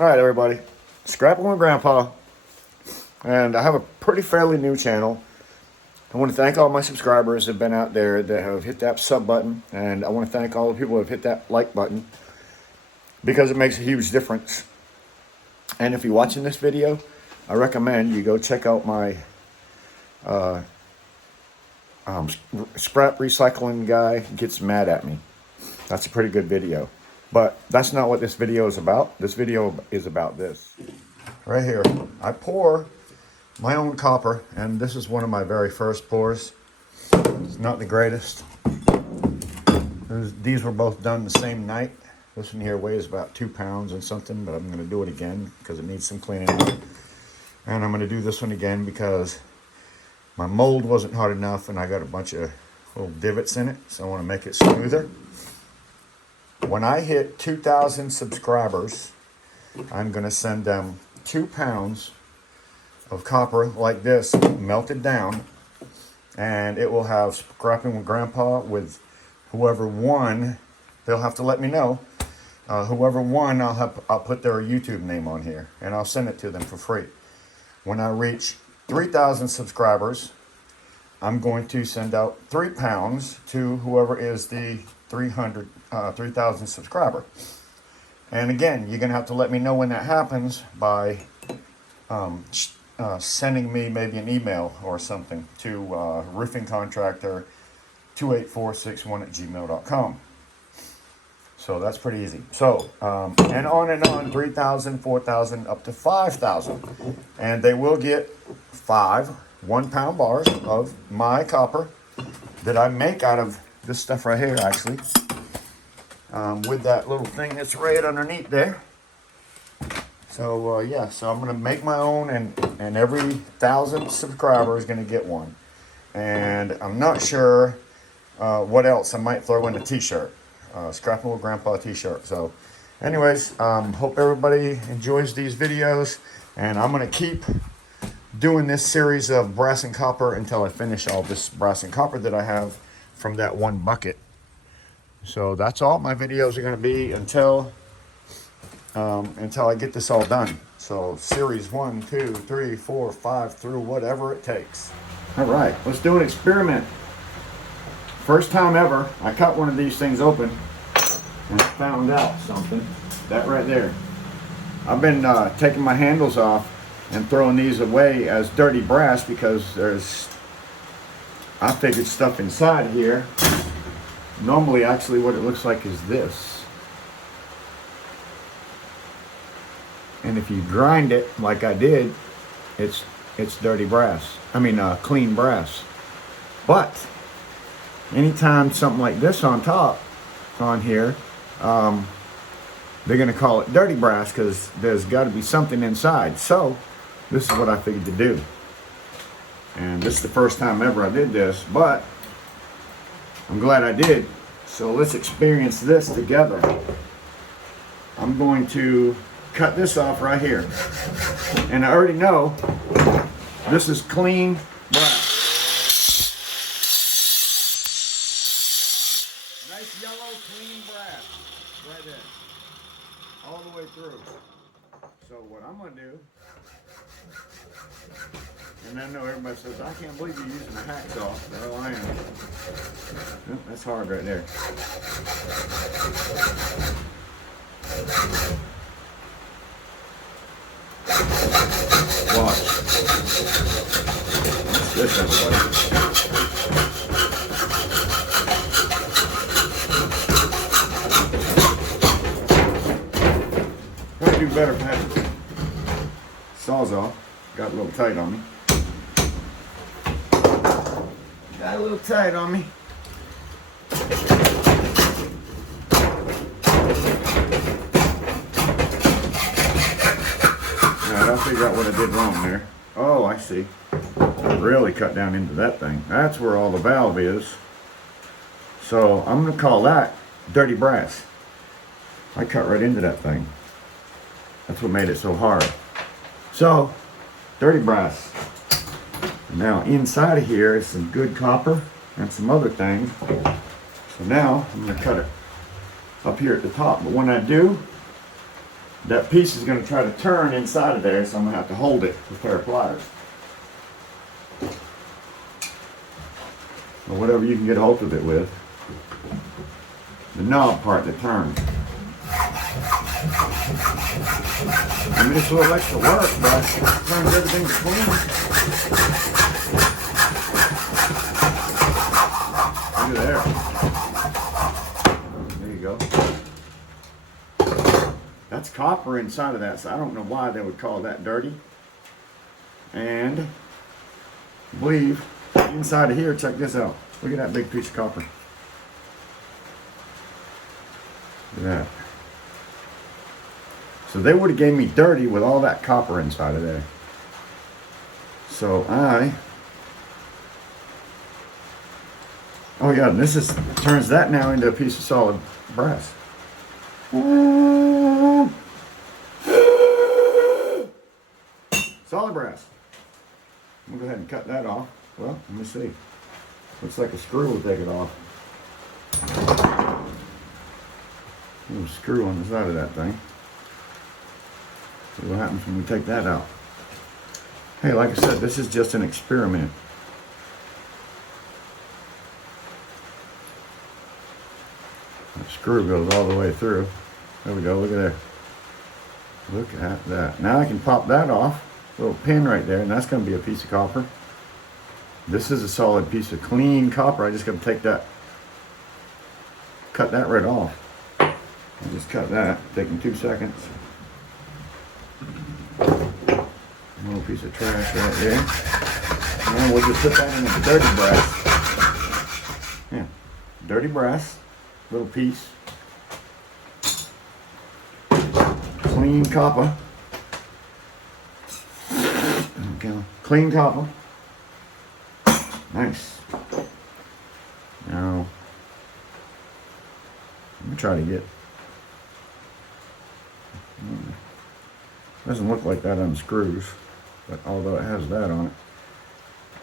All right, everybody. Scrapping with Grandpa. And I have a pretty fairly new channel. I want to thank all my subscribers that have been out there that have hit that sub button. And I want to thank all the people that have hit that like button, because it makes a huge difference. And if you're watching this video, I recommend you go check out my scrap recycling guy gets mad at me. That's a pretty good video. But that's not what this video is about. This video is about this. Right here, I pour my own copper, and this is one of my very first pours. It's not the greatest. These were both done the same night. This one here weighs about 2 pounds and something, but I'm going to do it again because it needs some cleaning up. And I'm going to do this one again because my mold wasn't hard enough and I got a bunch of little divots in it, so I want to make it smoother. When I hit 2,000 subscribers, I'm going to send them 2 pounds of copper like this, melted down, and it will have Scrapping with Grandpa with whoever won. They'll have to let me know. Whoever won, I'll put their YouTube name on here, and I'll send it to them for free. When I reach 3,000 subscribers, I'm going to send out 3 pounds to whoever is the 3,000 subscriber. And again, you're going to have to let me know when that happens by sending me maybe an email or something to roofingcontractor28461@gmail.com. So that's pretty easy. So, and on, 3,000, 4,000, up to 5,000. And they will get 5 1-pound bars of my copper that I make out of this stuff right here, actually. With that little thing that's right underneath there. So, yeah, so I'm going to make my own, and every 1,000 subscribers is going to get one. And I'm not sure what else. I might throw in a t-shirt. Scrapping with Grandpa t-shirt. So anyways, hope everybody enjoys these videos, and I'm going to keep doing this series of brass and copper until I finish all this brass and copper that I have from that one bucket. So that's all my videos are going to be until I get this all done. So series 1, 2, 3, 4, 5 through whatever it takes. All right, let's do an experiment. First time ever, I cut one of these things open and found out something. That right there. I've been taking my handles off and throwing these away as dirty brass because I figured stuff inside here. Normally, actually, what it looks like is this. And if you grind it like I did, it's dirty brass. I mean, clean brass. But anytime something like this on top, on here, they're going to call it dirty brass because there's got to be something inside. So this is what I figured to do. And this is the first time ever I did this, but I'm glad I did. So let's experience this together. I'm going to cut this off right here. And I already know this is clean brass. Nice yellow, clean brass, right there, all the way through. So what I'm going to do, and I know everybody says, I can't believe you're using a hacksaw. Well, I am. Oh, that's hard right there. Watch. What's this, everybody? Do better if I had Sawzall. Got a little tight on me. Got a little tight on me. Alright, I'll figure out what I did wrong there. Oh, I see. I really cut down into that thing. That's where all the valve is. So I'm going to call that dirty brass. I cut right into that thing. That's what made it so hard. So, dirty brass. Now inside of here is some good copper and some other things. So now I'm going to cut it up here at the top. But when I do, that piece is going to try to turn inside of there, so I'm going to have to hold it with a pair of pliers. Or whatever you can get a hold of it with. The knob part that turns. I mean, it's a little extra work, but it turns everything to clean. Look at there. There you go. That's copper inside of that, so I don't know why they would call that dirty. And I believe inside of here, check this out. Look at that big piece of copper. Look at that. So they would have gave me dirty with all that copper inside of there. So oh yeah, this turns that now into a piece of solid brass. Solid brass. I'm gonna go ahead and cut that off. Well, let me see. Looks like a screw will take it off. A little screw on the side of that thing. See what happens when we take that out. Hey, like I said, this is just an experiment. That screw goes all the way through. There we go, look at there. Look at that. Now I can pop that off. Little pin right there, and that's going to be a piece of copper. This is a solid piece of clean copper. I just got to take that, cut that right off. I just cut that, taking 2 seconds. A little piece of trash right there. And we'll just put that in the dirty brass. Yeah, dirty brass, little piece. Clean copper. Okay. Clean copper. Nice. Now, let me try to get. Doesn't look like that unscrews, but although it has that on it.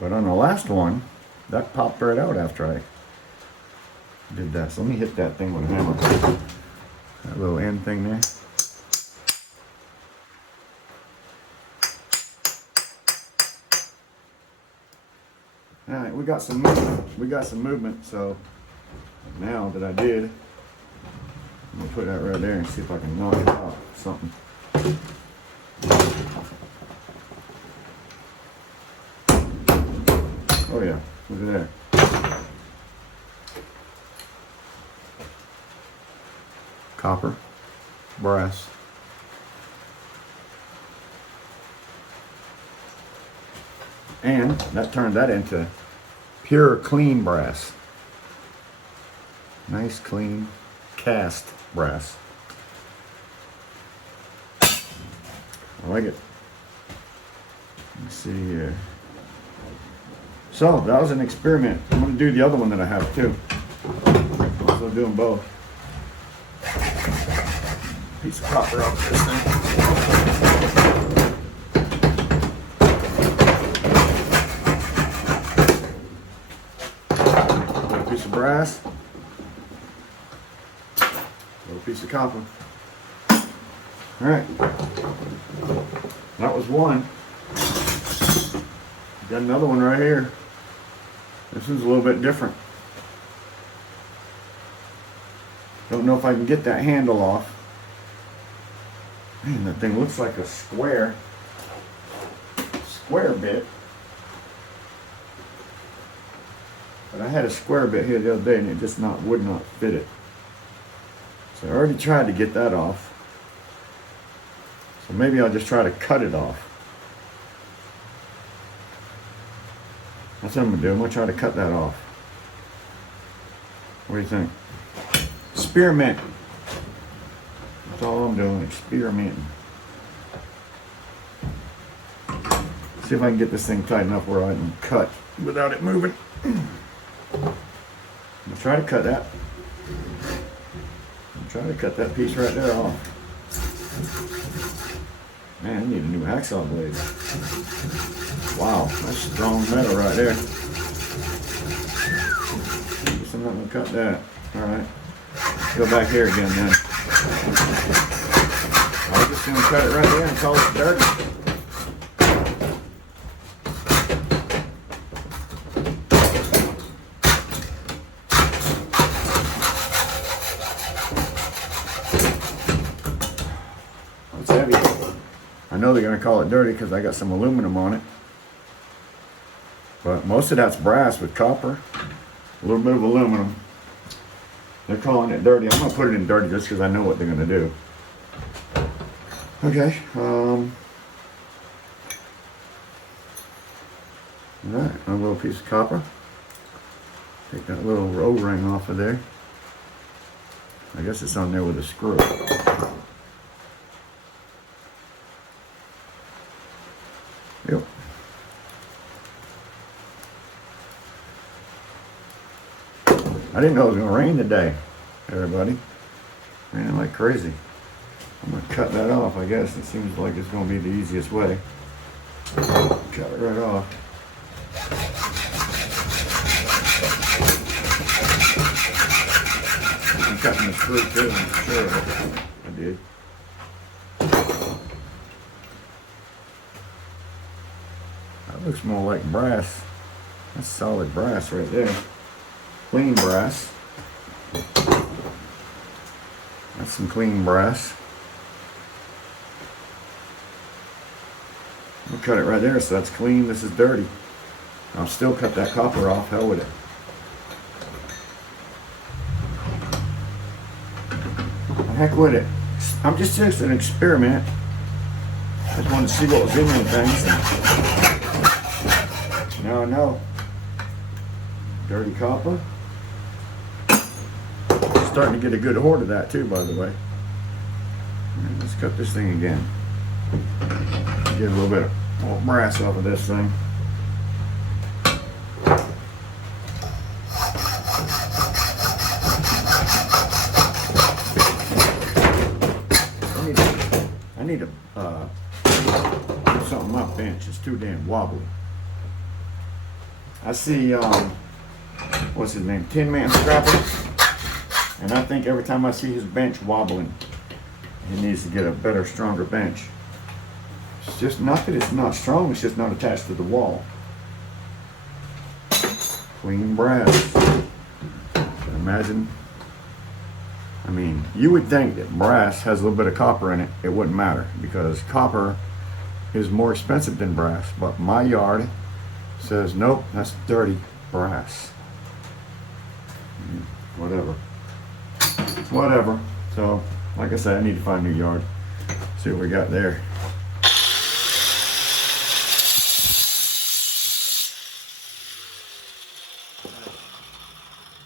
But on the last one, that popped right out after I did that. So let me hit that thing with a hammer. That little end thing there. All right, we got some movement. We got some movement. So now that I did, I'm gonna put that right there and see if I can knock it out. Something. Oh yeah, look at there. Copper, brass. And that turned that into pure clean brass. Nice clean cast brass. I like it. Let's see here. So that was an experiment. I'm going to do the other one that I have too. So doing both. Piece of copper off this thing. Little piece of brass. Little piece of copper. All right. That was one. Got another one right here. This one's a little bit different. Don't know if I can get that handle off. Man, that thing looks like a square bit. But I had a square bit here the other day and it just would not fit it. So I already tried to get that off. So maybe I'll just try to cut it off. That's what I'm gonna do. I'm gonna try to cut that off. What do you think? Experiment. That's all I'm doing, experimenting. See if I can get this thing tight enough where I can cut without it moving. I'm gonna try to cut that. I'm trying to cut that piece right there off. Man, I need a new hacksaw blade. Wow, that's strong metal right there. Guess I'm not gonna cut that. All right, let's go back here again then. I'm gonna cut it right there and call it dirty. It's heavy. I know they're gonna call it dirty because I got some aluminum on it. But most of that's brass with copper. A little bit of aluminum. They're calling it dirty. I'm gonna put it in dirty just because I know what they're gonna do. Okay. Alright, a little piece of copper. Take that little O-ring off of there. I guess it's on there with a screw. Yep. I didn't know it was going to rain today, everybody. Raining like crazy. I'm going to cut that off, I guess. It seems like it's going to be the easiest way. Cut it right off. I'm cutting the screw too, I'm sure. I did. That looks more like brass. That's solid brass right there. Clean brass. That's some clean brass. I'll cut it right there, so that's clean. This is dirty. I'll still cut that copper off. Hell with it. Heck with it. I'm just an experiment. I just wanted to see what was in them things. Now I know. Dirty copper. Starting to get a good hoard of that too, by the way. Right, let's cut this thing again. Get a little bit of brass off of this thing. I need to do something on my bench. It's too damn wobbly. I see, what's his name? Tin Man Scrapper. And I think every time I see his bench wobbling, he needs to get a better, stronger bench. It's just not that it's not strong, it's just not attached to the wall. Clean brass. Imagine. I mean, you would think that brass has a little bit of copper in it, it wouldn't matter because copper is more expensive than brass. But my yard says, nope, that's dirty brass. Whatever. Whatever. So, like I said, I need to find a new yard. See what we got there.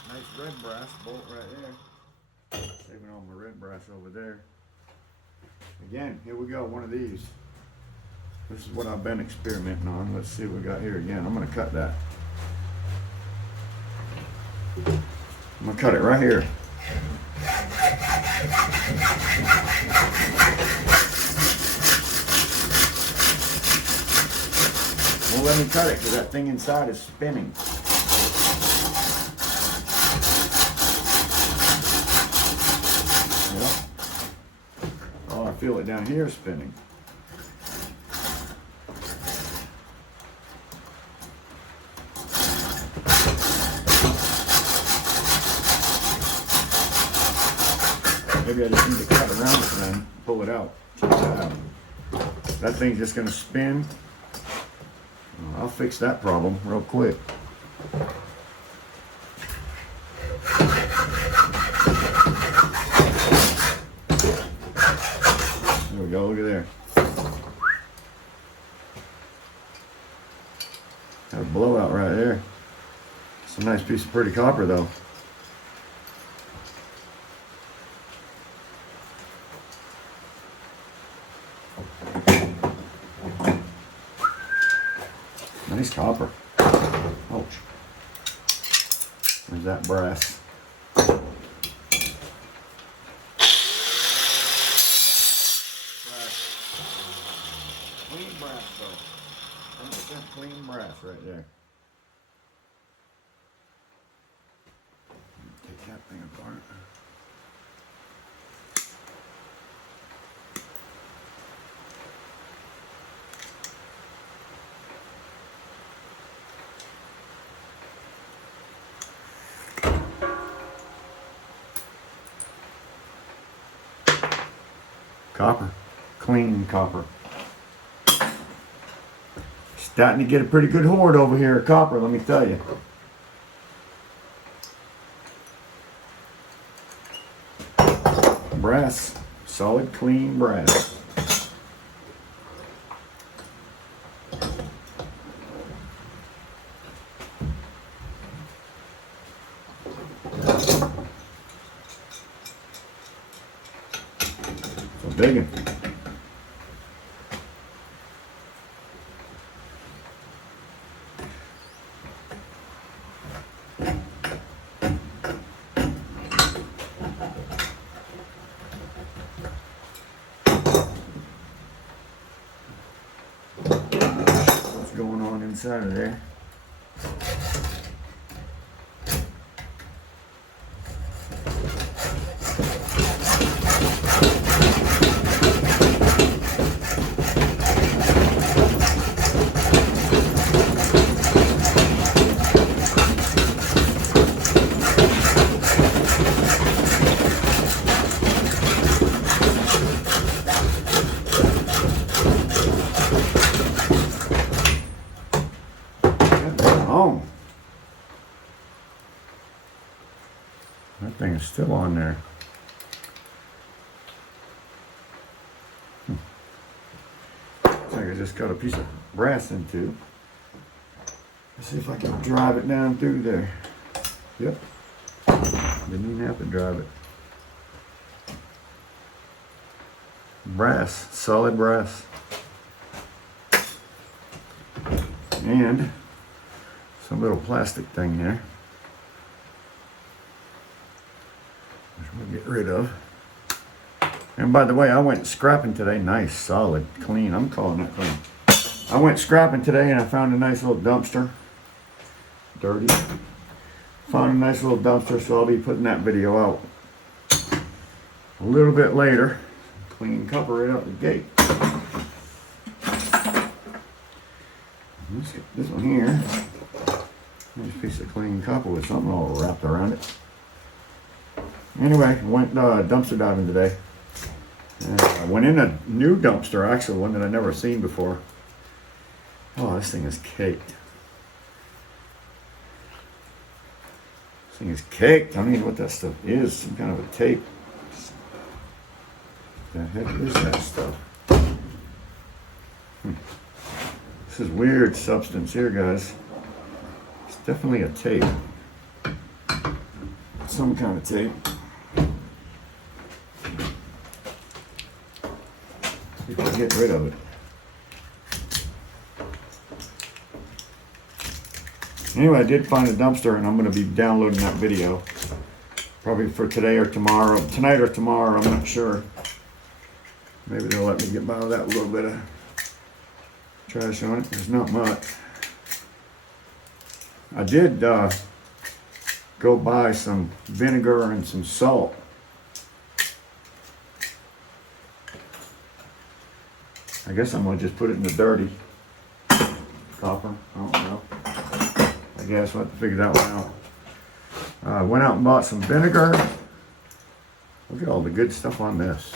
Nice red brass bolt right there. Saving all my red brass over there. Again, here we go, one of these. This is what I've been experimenting on. Let's see what we got here again. I'm going to cut that. I'm going to cut it right here. Well, let me cut it because that thing inside is spinning. Yep. Oh, I feel it down here spinning. Maybe I just need to cut around it and then pull it out. Check that out. That thing's just going to spin. I'll fix that problem real quick. There we go, look at there. Got a blowout right there. It's a nice piece of pretty copper though. Nice copper. Ouch. Where's that brass? Clean brass though. 100% clean brass right there. Take that thing apart. Copper. Clean copper. Starting to get a pretty good hoard over here of copper, let me tell you. Brass. Solid, clean brass. Digging. What's going on inside of there? That thing is still on there. Looks like I just got a piece of brass into. Let's see if I can drive it down through there. Yep. Didn't even have to drive it. Brass, solid brass. And some little plastic thing there. Which we'll get rid of. And by the way, I went scrapping today. Nice, solid, clean. I'm calling that clean. I went scrapping today and I found a nice little dumpster. Dirty. Found a nice little dumpster, so I'll be putting that video out a little bit later. Clean copper right out the gate. Let's get this one here. Nice piece of clean copper with something all wrapped around it. Anyway, went dumpster diving today. And I went in a new dumpster, actually one that I'd never seen before. Oh, this thing is caked. This thing is caked. I don't even know what that stuff is. Some kind of a tape. What the heck is that stuff? This is weird substance here, guys. It's definitely a tape. Some kind of tape. See if I can get rid of it. Anyway, I did find a dumpster and I'm going to be downloading that video. Probably for today or tomorrow. Tonight or tomorrow, I'm not sure. Maybe they'll let me get by with that little bit of trash on it. There's not much. I did go buy some vinegar and some salt. I guess I'm going to just put it in the dirty copper. I don't know. I guess we'll have to figure that one out. I went out and bought some vinegar. Look at all the good stuff on this.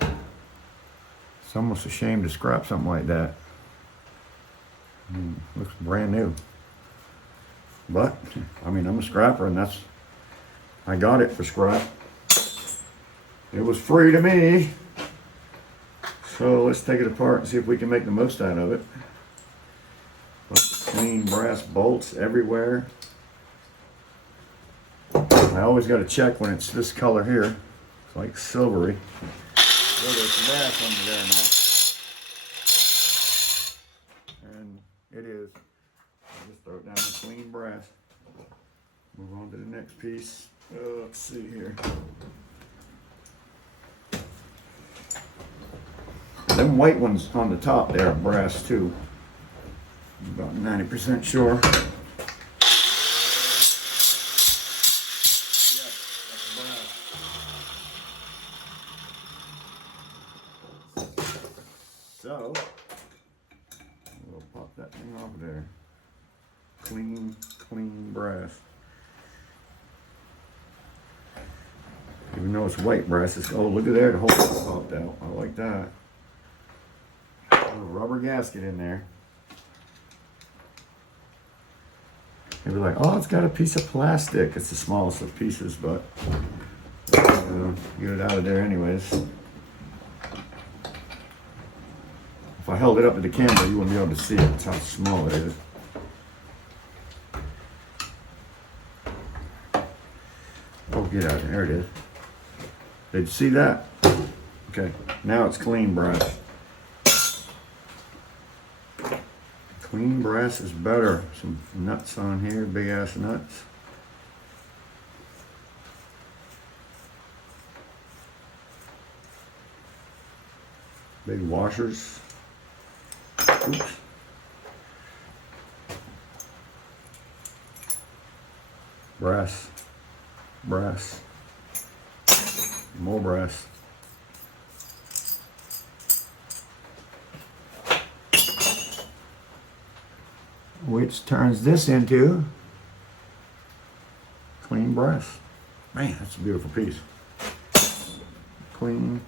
It's almost a shame to scrap something like that. Looks brand new. But, I mean, I'm a scrapper and I got it for scrap. It was free to me. So let's take it apart and see if we can make the most out of it. Clean brass bolts everywhere. I always got to check when it's this color here. It's like silvery. Oh, there's brass under there now. And it is. I'll just throw it down in clean brass. Move on to the next piece. Let's see here. Them white ones on the top there are brass too. I'm about 90% sure. So, we'll pop that thing off there. Clean brass. Give Even though it's white brass, it's, oh, look at there, the hole popped out. I like that. A little rubber gasket in there. They'd be like, oh, it's got a piece of plastic. It's the smallest of pieces, but get it out of there anyways. If I held it up to the camera, you wouldn't be able to see it. That's how small it is. Oh, get out of there. There it is. Did you see that? Okay, now it's clean brass. Clean brass is better. Some nuts on here, big ass nuts. Big washers. Oops. Brass. Brass. More brass. Which turns this into clean brass. Man, that's a beautiful piece. Clean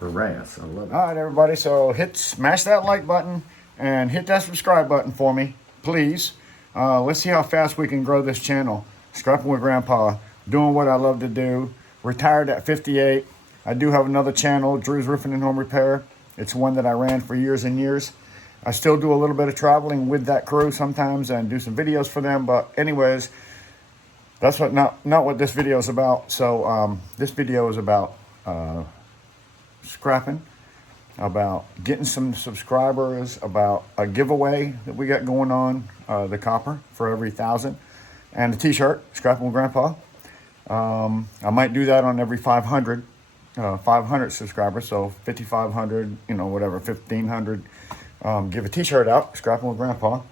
brass. I love it. All right, everybody. So smash that like button and hit that subscribe button for me, please. Let's see how fast we can grow this channel. Scrapping with Grandpa, doing what I love to do. Retired at 58. I do have another channel, Drew's Roofing and Home Repair. It's one that I ran for years and years. I still do a little bit of traveling with that crew sometimes and do some videos for them. But anyways, that's not what this video is about. So this video is about scrapping, about getting some subscribers, about a giveaway that we got going on, the copper for every 1,000, and a t-shirt, Scrapping with Grandpa. I might do that on every 500 subscribers. So 5,500, you know, whatever, 1,500. Give a t-shirt out, Scrapping with Grandpa.